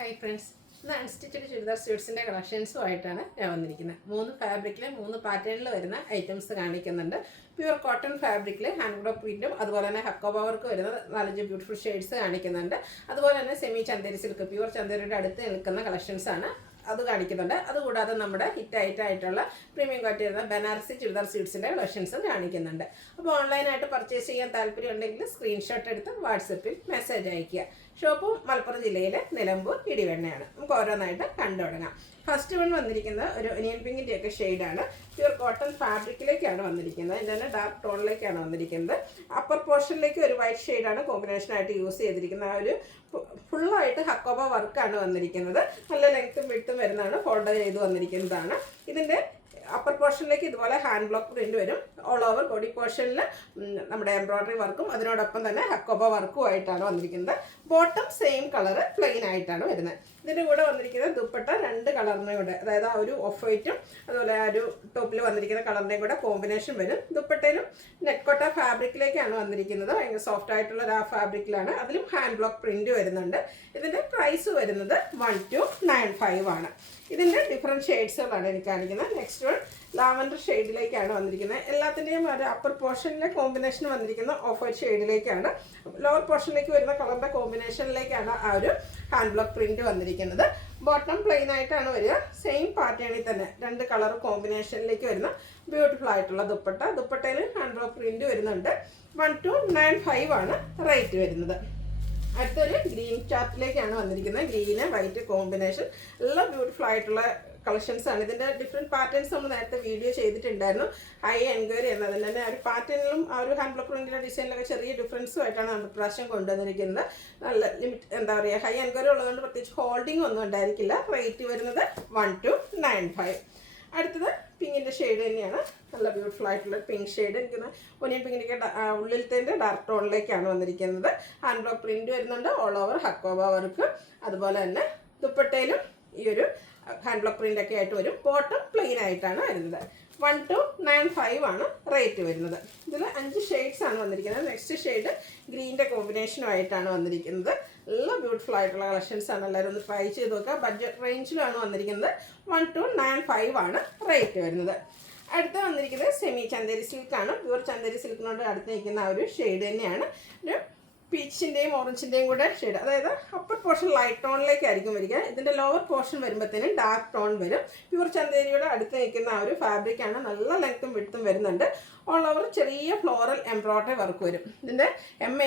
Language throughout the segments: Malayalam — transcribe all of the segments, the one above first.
ഹായ് ഫ്രണ്ട്സ്, ഇന്ന് അൺസ്റ്റിച്ചഡ് ചുരിദാർ സ്യൂട്ട്സിൻ്റെ കളക്ഷൻസുമായിട്ടാണ് ഞാൻ വന്നിരിക്കുന്നത്. 3 ഫാബ്രിക്കിൽ 3 പാറ്റേണിൽ വരുന്ന ഐറ്റംസ് കാണിക്കുന്നുണ്ട്. പ്യുവർ കോട്ടൺ ഫാബ്രിക്കിൽ ഹാൻഡ് ബ്ലോക്ക് പ്രിൻറ്റും അതുപോലെ തന്നെ ഹക്കോബ വർക്ക് വരുന്ന 4-5 ബ്യൂട്ടിഫുൾ ഷെയ്ഡ്സ് കാണിക്കുന്നുണ്ട്. അതുപോലെ തന്നെ സെമി ചന്തേരി സിൽക്ക്, പ്യുവർ ചന്തേരിയുടെ അടുത്ത് നിൽക്കുന്ന കളക്ഷൻസാണ് അത് കാണിക്കുന്നുണ്ട്. അതുകൂടാതെ നമ്മുടെ ഹിറ്റായിട്ടുള്ള പ്രീമിയം ക്വാളിറ്റി വരുന്ന ബനാറസി ചുരിദാർ സ്യൂട്ട്സിൻ്റെ കളക്ഷൻസും കാണിക്കുന്നുണ്ട്. അപ്പോൾ ഓൺലൈനായിട്ട് പർച്ചേസ് ചെയ്യാൻ താല്പര്യം ഉണ്ടെങ്കിൽ സ്ക്രീൻഷോട്ട് എടുത്ത് വാട്സപ്പിൽ മെസ്സേജ് അയയ്ക്കുക. ഷോപ്പും മലപ്പുറം ജില്ലയിലെ നിലമ്പൂർ ഇടിവെണ്ണയാണ്. നമുക്ക് ഓരോന്നായിട്ട് കണ്ടു തുടങ്ങാം. ഫസ്റ്റ് വൺ വന്നിരിക്കുന്നത് ഒരു ഒനിയൻ പിങ്കിൻ്റെ ഒക്കെ ഷെയ്ഡാണ്. പ്യുവർ കോട്ടൺ ഫാബ്രിക്കിലേക്കാണ് വന്നിരിക്കുന്നത്. ഇതിൻ്റെ തന്നെ ഡാർക്ക് ടോണിലേക്കാണ് വന്നിരിക്കുന്നത്. അപ്പർ പോർഷനിലേക്ക് ഒരു വൈറ്റ് ഷെയ്ഡാണ് കോമ്പിനേഷനായിട്ട് യൂസ് ചെയ്തിരിക്കുന്നത്. ആ ഒരു ഫുള്ളായിട്ട് ഹക്കോബ വർക്കാണ് വന്നിരിക്കുന്നത്. നല്ല ലെങ്ത്തും വിട്ടും വരുന്നതാണ്, ഫോൾഡ് ചെയ്ത് വന്നിരിക്കുന്നതാണ്. ഇതിൻ്റെ അപ്പർ പോർഷനിലേക്ക് ഇതുപോലെ ഹാൻഡ് ബ്ലോക്ക് പ്രിന്റ് വരും. ഓൾ ഓവർ ബോഡി പോർഷനിൽ നമ്മുടെ എംബ്രോയ്ഡറി വർക്കും അതിനോടൊപ്പം തന്നെ ഹക്കോബ വർക്കും ആയിട്ടാണ് വന്നിരിക്കുന്നത്. ബോട്ടം സെയിം കളറ് പ്ലെയിൻ ആയിട്ടാണ് വരുന്നത്. ഇതിൻ്റെ കൂടെ വന്നിരിക്കുന്നത് ദുപ്പട്ട 2 കളറിൻ്റെ കൂടെ, അതായത് ആ ഒരു ഓഫ് വൈറ്റും അതുപോലെ ആ ഒരു ടോപ്പിൽ വന്നിരിക്കുന്ന കളറിൻ്റെയും കൂടെ കോമ്പിനേഷൻ വരും. ദുപ്പട്ടയിലും നെറ്റ്കോട്ട ഫാബ്രിക്കിലേക്കാണ് വന്നിരിക്കുന്നത്. ഭയങ്കര സോഫ്റ്റ് ആയിട്ടുള്ള ഒരു ആ ഫാബ്രിക്കിലാണ്. അതിലും ഹാൻഡ് ബ്ലോക്ക് പ്രിന്റ് വരുന്നുണ്ട്. ഇതിൻ്റെ പ്രൈസ് വരുന്നത് 1295 ആണ്. ഇതിൻ്റെ ഡിഫറെൻറ്റ് ഷെയ്ഡ്സുകളാണ് എനിക്ക് കാണിക്കുന്നത്. നെക്സ്റ്റ് വൺ ലാവൻഡർ ഷെയ്ഡിലേക്കാണ് വന്നിരിക്കുന്നത്. എല്ലാത്തിൻ്റെയും ഒരു അപ്പർ പോർഷനിലെ കോമ്പിനേഷൻ വന്നിരിക്കുന്ന ഓഫ് വൈറ്റ് ഷെയ്ഡിലേക്കാണ്. ലോവർ പോർഷനിലേക്ക് വരുന്ന കളറിൻ്റെ കോമ്പിനേഷനിലേക്കാണ് ആ ഒരു ഹാൻഡ് ബ്ലോക്ക് പ്രിന്റ് വന്നിരിക്കുന്നത്. ബോട്ടം പ്ലെയിൻ ആയിട്ടാണ് വരിക. സെയിം പാറ്റേണിൽ തന്നെ 2 കളർ കോമ്പിനേഷനിലേക്ക് വരുന്ന ബ്യൂട്ടിഫുൾ ആയിട്ടുള്ള ദുപ്പട്ടയിൽ ഹാൻഡ് ബ്ലോക്ക് പ്രിന്റ് വരുന്നുണ്ട്. 1295 ആണ് റേറ്റ് വരുന്നത്. അടുത്തൊരു ഗ്രീൻ ചാർട്ടിലേക്കാണ് വന്നിരിക്കുന്നത്. ഗ്രീന് വൈറ്റ് കോമ്പിനേഷൻ, എല്ലാം ബ്യൂട്ടിഫുൾ ആയിട്ടുള്ള കളക്ഷൻസ് ആണ്. ഇതിൻ്റെ ഡിഫറെൻറ്റ് പാറ്റേൺസ് നമ്മൾ നേരത്തെ വീഡിയോ ചെയ്തിട്ടുണ്ടായിരുന്നു. ഹൈ എൻക്വയറി എന്നതിൻ്റെ തന്നെ ആ ഒരു പാറ്റേണിലും ആ ഒരു ഹാൻഡ് ബ്ലോക്ക് പ്രിന്റിൻ്റെ ഡിസൈനിലൊക്കെ ചെറിയ ഡിഫറൻസുമായിട്ടാണ് നമ്മൾ പ്രാവശ്യം കൊണ്ടുവന്നിരിക്കുന്നത്. നല്ല എന്താ പറയുക, ഹൈ എൻക്വയറി ഉള്ളതുകൊണ്ട് പ്രത്യേകിച്ച് ഹോൾഡിംഗ് ഒന്നും ഉണ്ടായിരിക്കില്ല. റേറ്റ് വരുന്നത് 1295. അടുത്തത് പിങ്കിൻ്റെ ഷെയ്ഡ് തന്നെയാണ്. നല്ല ബ്യൂട്ടിഫുൾ ആയിട്ടുള്ള പിങ്ക് ഷെയ്ഡ്. എനിക്ക് ഒനിയൻ പിങ്കിൻ്റെ ഉള്ളിലത്തെ ഡാർക്ക് ടോണിലേക്കാണ് വന്നിരിക്കുന്നത്. ഹാൻഡ് ബ്ലോക്ക് പ്രിന്റ് വരുന്നുണ്ട്. All over hakoba work. അതുപോലെ തന്നെ ദുപ്പട്ടയിലും ഈ ഒരു ഹാൻഡ് ബ്ലോക്ക് പ്രിന്റ് ഒക്കെ ആയിട്ട് വരും. ബോട്ടം പ്ലെയിൻ ആയിട്ടാണ് വരുന്നത്. 1295 ആണ് റേറ്റ് വരുന്നത്. ഇതിൽ 5 ഷെയ്ഡ്സ് ആണ് വന്നിരിക്കുന്നത്. നെക്സ്റ്റ് ഷെയ്ഡ് ഗ്രീൻ്റെ കോമ്പിനേഷനുമായിട്ടാണ് വന്നിരിക്കുന്നത്. എല്ലാം ബ്യൂട്ടിഫുൾ ആയിട്ടുള്ള കളക്ഷൻസ് ആണ്. എല്ലാവരും ഒന്ന് ട്രൈ ചെയ്ത് നോക്കുക. ബഡ്ജറ്റ് റേഞ്ചിലാണ് വന്നിരിക്കുന്നത്. 1295 ആണ് റേറ്റ് വരുന്നത്. അടുത്ത് വന്നിരിക്കുന്നത് സെമി ചന്തേരി സിൽക്കാണ്. പ്യുവർ ചന്തേരി സിൽക്കിനോട് അടുത്ത് നിൽക്കുന്ന ആ ഒരു ഷെയ്ഡ് തന്നെയാണ്. ഒരു പീച്ചിൻ്റെയും ഓറഞ്ചിൻ്റെയും കൂടെ ഷെയ്ഡ്, അതായത് അപ്പർ പോർഷൻ ലൈറ്റ് ടോണിലേക്കായിരിക്കും വരിക. ഇതിൻ്റെ ലോവർ പോർഷൻ വരുമ്പോഴത്തേനും ഡാർക്ക് ടോൺ വരും. പ്യുവർ ചന്തേരിയുടെ അടുത്ത് നിൽക്കുന്ന ആ ഒരു ഫാബ്രിക്കാണ്. നല്ല ലെങ്ത്തും വിഡ്ത്തും വരുന്നുണ്ട്. ഓൾ ഓവർ ചെറിയ ഫ്ലോറൽ എംബ്രോയ്ഡറി വർക്ക് വരും. ഇതിൻ്റെ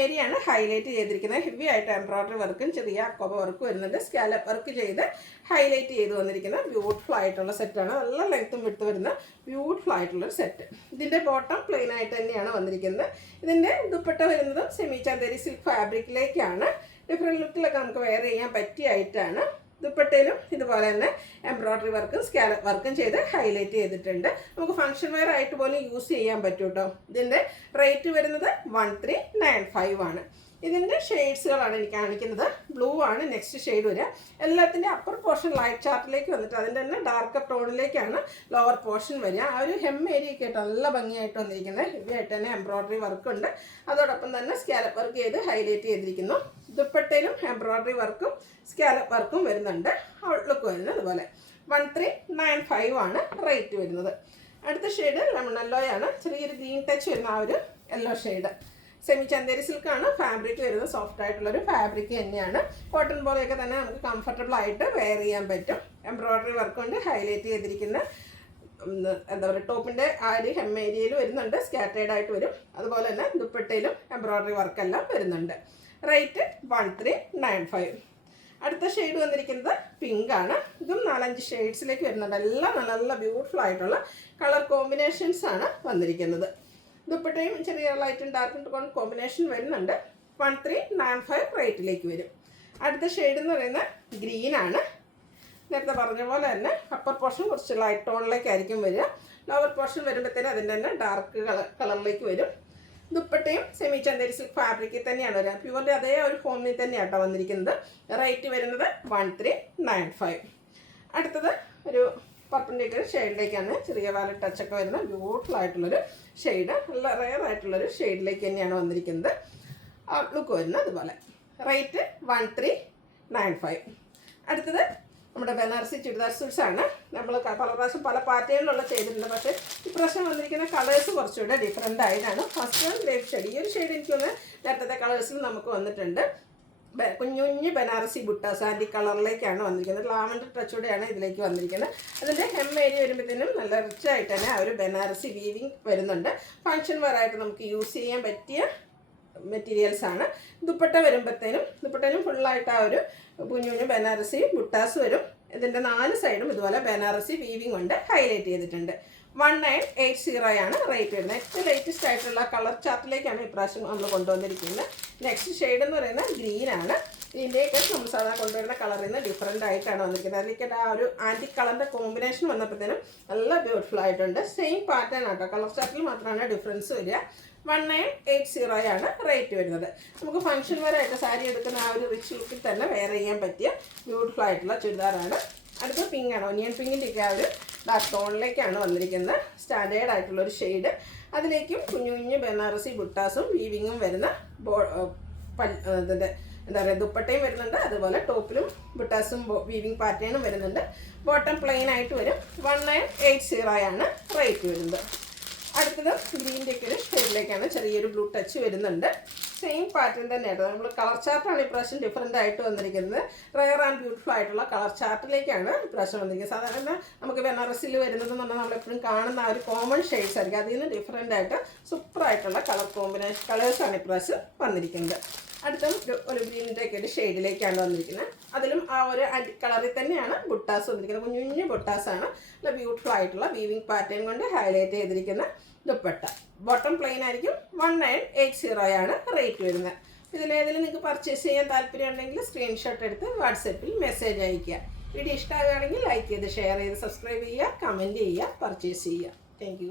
ഏരിയയാണ് ഹൈലൈറ്റ് ചെയ്തിരിക്കുന്നത്. ഹെവി ആയിട്ട് എംബ്രോയ്ഡറി വർക്കും ചെറിയ അക്കോബ വർക്ക് വരുന്നുണ്ട്. സ്കാലപ്പ് വർക്ക് ചെയ്ത് ഹൈലൈറ്റ് ചെയ്ത് വന്നിരിക്കുന്ന ബ്യൂട്ടിഫുൾ ആയിട്ടുള്ള സെറ്റാണ്. നല്ല ലെങ്ത്തും വിഡ്ത്ത് വരുന്ന ബ്യൂട്ടിഫുൾ ആയിട്ടുള്ളൊരു സെറ്റ്. ഇതിൻ്റെ ബോട്ടം പ്ലെയിൻ ആയിട്ട് തന്നെയാണ് വന്നിരിക്കുന്നത്. ഇതിൻ്റെ ദുപ്പട്ട വരുന്നതും സെമി ചന്തേരി സിൽക്ക് ഫാബ്രിക്കിലേക്കാണ്. ഡിഫറെൻറ്റ് ലുക്കിലൊക്കെ നമുക്ക് വെയർ ചെയ്യാൻ പറ്റിയായിട്ടാണ്. ദുപ്പട്ടയിലും ഇതുപോലെ തന്നെ എംബ്രോയ്ഡറി വർക്കും സ്കാലപ്പ് വർക്കും ചെയ്ത് ഹൈലൈറ്റ് ചെയ്തിട്ടുണ്ട്. നമുക്ക് ഫംഗ്ഷൻ വെയർ ആയിട്ട് പോലും യൂസ് ചെയ്യാൻ പറ്റും കേട്ടോ. ഇതിൻ്റെ റേറ്റ് വരുന്നത് 1395 ആണ്. ഇതിൻ്റെ ഷെയ്ഡ്സുകളാണ് എനിക്ക് കാണിക്കുന്നത്. ബ്ലൂ ആണ് നെക്സ്റ്റ് ഷെയ്ഡ് വരിക. എല്ലാത്തിൻ്റെ അപ്പർ പോർഷൻ ലൈറ്റ് ചാർട്ടിലേക്ക് വന്നിട്ട് അതിൻ്റെ തന്നെ ഡാർക്ക് ടോണിലേക്കാണ് ലോവർ പോർഷൻ വരിക. ആ ഒരു ഏരിയയൊക്കെ ആയിട്ട് നല്ല ഭംഗിയായിട്ട് വന്നിരിക്കുന്നത്. ഹെവി ആയിട്ട് തന്നെ എംബ്രോയ്ഡറി വർക്കുണ്ട്. അതോടൊപ്പം തന്നെ സ്കാലപ്പ് വർക്ക് ചെയ്ത് ഹൈലൈറ്റ് ചെയ്തിരിക്കുന്നു. ദുപ്പട്ടയിലും എംബ്രോയ്ഡറി വർക്കും സ്കാലപ്പ് വർക്കും വരുന്നുണ്ട്. ഔട്ട്ലുക്ക് വരുന്നത് അതുപോലെ. 1395 ആണ് റേറ്റ് വരുന്നത്. അടുത്ത ഷെയ്ഡ് ലെമൺ യെല്ലോയാണ്. ചെറിയൊരു ഗ്രീൻ ടച്ച് വരുന്ന ആ ഒരു യെല്ലോ ഷെയ്ഡ്. സെമി ചന്തേരി സിൽക്കാണ് ഫാബ്രിക് വരുന്നത്. സോഫ്റ്റ് ആയിട്ടുള്ളൊരു ഫാബ്രിക് തന്നെയാണ്. കോട്ടൺ പോലെയൊക്കെ തന്നെ നമുക്ക് കംഫർട്ടബിൾ ആയിട്ട് വെയർ ചെയ്യാൻ പറ്റും. എംബ്രോയ്ഡറി വർക്ക് കൊണ്ട് ഹൈലൈറ്റ് ചെയ്തിരിക്കുന്ന എന്താ പറയുക, ടോപ്പിൻ്റെ ആ ഒരു ഏരിയയിൽ വരുന്നുണ്ട്. സ്കാറ്റേഡ് ആയിട്ട് വരും. അതുപോലെ തന്നെ ദുപ്പട്ടയിലും എംബ്രോയ്ഡറി വർക്കെല്ലാം വരുന്നുണ്ട്. റേറ്റ് 1395. അടുത്ത ഷെയ്ഡ് വന്നിരിക്കുന്നത് പിങ്ക് ആണ്. ഇതും 4-5 ഷെയ്ഡ്സിലേക്ക് വരുന്നുണ്ട്. എല്ലാം നല്ല ബ്യൂട്ടിഫുൾ ആയിട്ടുള്ള കളർ കോമ്പിനേഷൻസ് ആണ് വന്നിരിക്കുന്നത്. ദുപ്പട്ടയും ചെറിയ ലൈറ്റും ഡാർക്കും കോമ്പിനേഷൻ വരുന്നുണ്ട്. 1395 റേറ്റിലേക്ക് വരും. അടുത്ത ഷെയ്ഡ് എന്ന് പറയുന്നത് ഗ്രീനാണ്. നേരത്തെ പറഞ്ഞ പോലെ തന്നെ അപ്പർ പോർഷൻ കുറച്ച് ലൈറ്റ് ടോണിലേക്കായിരിക്കും വരിക. ലോവർ പോർഷൻ വരുമ്പോഴത്തേനും അതിൻ്റെ തന്നെ ഡാർക്ക് കളറിലേക്ക് വരും. ദുപ്പട്ടയും സെമി ചന്തേരി സിൽക്ക് ഫാബ്രിക്കിൽ തന്നെയാണ് വരിക. പ്യുവറിൻ്റെ അതേ ഒരു ഫോമിൽ തന്നെയാട്ടോ വന്നിരിക്കുന്നത്. റേറ്റ് വരുന്നത് 1395. അടുത്തത് ഒരു പർപ്പിൻ്റെ ഷെയ്ഡിലേക്കാണ്. ചെറിയ വാലറ്റ് ടച്ചൊക്കെ വരുന്ന ബ്യൂട്ടിഫുൾ ആയിട്ടുള്ളൊരു ഷെയ്ഡ്. നല്ല റെയർ ആയിട്ടുള്ളൊരു ഷെയ്ഡിലേക്ക് തന്നെയാണ് വന്നിരിക്കുന്നത്. ലുക്ക് വരുന്നത് അതുപോലെ. റേറ്റ് 1395. അടുത്തത് നമ്മുടെ ബനാറസി ചുരിദാർ സ്യൂട്ട്സ് ആണ്. നമ്മൾ പല പ്രാവശ്യം പല പാറ്റേണിലുള്ള ചെയ്തിട്ടുണ്ട്, പക്ഷേ ഇപ്രാവശ്യം വന്നിരിക്കുന്ന കളേഴ്സ് കുറച്ചുകൂടെ ഡിഫറെൻ്റ് ആയിട്ടാണ്. ഫസ്റ്റ് വൺ ഗ്രേപ്പ് ഷെയ്ഡ്, ഈ ഒരു ഷെയ്ഡ് എനിക്കൊന്ന് നേരത്തെ കളേഴ്സിൽ നമുക്ക് വന്നിട്ടുണ്ട്. കുഞ്ഞു കുഞ്ഞ് ബനാറസി ബുട്ടാസ് ആൻറ്റി കളറിലേക്കാണ് വന്നിരിക്കുന്നത്. ലാവൻഡർ ടച്ചോടെയാണ് ഇതിലേക്ക് വന്നിരിക്കുന്നത്. അതിൻ്റെ ഹെം ഏരിയ വരുമ്പോഴത്തേനും നല്ല റിച്ച് ആയിട്ട് തന്നെ ആ ഒരു ബനാറസി വീവിങ് വരുന്നുണ്ട്. ഫങ്ഷൻ വെയറായിട്ട് നമുക്ക് യൂസ് ചെയ്യാൻ പറ്റിയ മെറ്റീരിയൽസ് ആണ്. ദുപ്പട്ട വരുമ്പോഴത്തേനും ദുപ്പട്ടയിലും ഫുള്ളായിട്ട് ആ ഒരു കുഞ്ഞു കുഞ്ഞു ബനാറസി ബുട്ടാസ് വരും. ഇതിൻ്റെ 4 സൈഡും ഇതുപോലെ ബനാറസി വീവിങ് കൊണ്ട് ഹൈലൈറ്റ് ചെയ്തിട്ടുണ്ട്. 1980 ആണ് റേറ്റ് വരുന്നത്. ഏറ്റവും ലേറ്റസ്റ്റ് ആയിട്ടുള്ള കളർ ചാർട്ടിലേക്കാണ് ഇപ്രാവശ്യം നമ്മൾ കൊണ്ടുവന്നിരിക്കുന്നത്. നെക്സ്റ്റ് ഷെയ്ഡ് എന്ന് പറയുന്നത് ഗ്രീനാണ്. ഇതിൻ്റെയൊക്കെ നമ്മൾ സാധാരണ കൊണ്ടുവരുന്ന കളറിൽ നിന്ന് ഡിഫറെൻ്റ് ആയിട്ടാണ് വന്നിരിക്കുന്നത്. അതിലേക്ക് ആ ഒരു ആൻറ്റി കളറിൻ്റെ കോമ്പിനേഷൻ വന്നപ്പോഴത്തേനും നല്ല ബ്യൂട്ടിഫുൾ ആയിട്ടുണ്ട്. സെയിം പാറ്റേൺ ആട്ടോ, കളർ ചാർട്ടിൽ മാത്രമാണ് ഡിഫറൻസ് വരിക. 1980 ആണ് റേറ്റ് വരുന്നത്. നമുക്ക് ഫംഗ്ഷൻ വെയറായിട്ട് സാരി എടുക്കുന്ന ആ ഒരു റിച്ച് ലുക്കിൽ തന്നെ വെയർ ചെയ്യാൻ പറ്റിയ ബ്യൂട്ടിഫുൾ ആയിട്ടുള്ള ചുരിദാറാണ്. അടുത്ത പിങ്കാണ്, ഒനിയൻ പിങ്കിൻ്റെയൊക്കെ ആ ഒരു ഡാർക്ക് ടോണിലേക്കാണ് വന്നിരിക്കുന്നത്. സ്റ്റാൻഡേർഡ് ആയിട്ടുള്ളൊരു ഷെയ്ഡ്. അതിലേക്കും കുഞ്ഞു കുഞ്ഞു ബനാറസി ബുട്ടാസും വീവിങ്ങും വരുന്ന ഇതിൻ്റെ എന്താ പറയുക ദുപ്പട്ടയും വരുന്നുണ്ട്. അതുപോലെ ടോപ്പിലും ബുട്ടാസും വീവിങ് പാറ്റേണും വരുന്നുണ്ട്. ബോട്ടം പ്ലെയിൻ ആയിട്ട് വരും. 1980 ആണ് റേറ്റ് വരുന്നത്. അടുത്തത് ഗ്രീൻ്റെയൊക്കെ ഒരു ഷെയ്ഡിലേക്കാണ്, ചെറിയൊരു ബ്ലൂ ടച്ച് വരുന്നുണ്ട്. സെയിം പാറ്റേൺ തന്നെയാണ്. നമ്മൾ കളർ ചാർട്ടാണ് ഇപ്രാവശ്യം ഡിഫറെൻ്റ് ആയിട്ട് വന്നിരിക്കുന്നത്. റെയർ ആൻഡ് ബ്യൂട്ടിഫുൾ ആയിട്ടുള്ള കളർ ചാർട്ടിലേക്കാണ് ഇപ്രാവശ്യം വന്നിരിക്കുന്നത്. സാധാരണ നമുക്ക് ബനാറസിൽ വരുന്നതെന്ന് പറഞ്ഞാൽ നമ്മളെപ്പോഴും കാണുന്ന ആ ഒരു കോമൺ ഷെയ്ഡ്സ് ആയിരിക്കും. അതിൽ നിന്ന് ഡിഫറെൻ്റ് ആയിട്ട് സൂപ്പറായിട്ടുള്ള കളർ കോമ്പിനേഷൻ കളേഴ്സാണ് ഇപ്രാവശ്യം വന്നിരിക്കുന്നത്. അടുത്ത ഒരു ഗ്രീനിൻ്റെയൊക്കെ ഒരു ഷെയ്ഡിലേക്കാണ് വന്നിരിക്കുന്നത്. അതിലും ആ ഒരു കളറിൽ തന്നെയാണ് ബുട്ടാസ് വന്നിരിക്കുന്നത്. കുഞ്ഞു കുഞ്ഞു ബുട്ടാസാണ്. നല്ല ബ്യൂട്ടിഫുൾ ആയിട്ടുള്ള വീവിങ് പാറ്റേൺ കൊണ്ട് ഹൈലൈറ്റ് ചെയ്തിരിക്കുന്ന ദുപ്പട്ട. ബോട്ടം പ്ലെയിൻ ആയിരിക്കും. 1980 ആണ് റേറ്റ് വരുന്നത്. ഇതിലേതെങ്കിലും നിങ്ങൾക്ക് പർച്ചേസ് ചെയ്യാൻ താല്പര്യം ഉണ്ടെങ്കിൽ സ്ക്രീൻഷോട്ട് എടുത്ത് വാട്സാപ്പിൽ മെസ്സേജ് അയയ്ക്കുക. വീഡിയോ ഇഷ്ടമാകുകയാണെങ്കിൽ ലൈക്ക് ചെയ്ത് ഷെയർ ചെയ്ത് സബ്സ്ക്രൈബ് ചെയ്യുക, കമൻറ്റ് ചെയ്യുക, പർച്ചേസ് ചെയ്യുക. താങ്ക്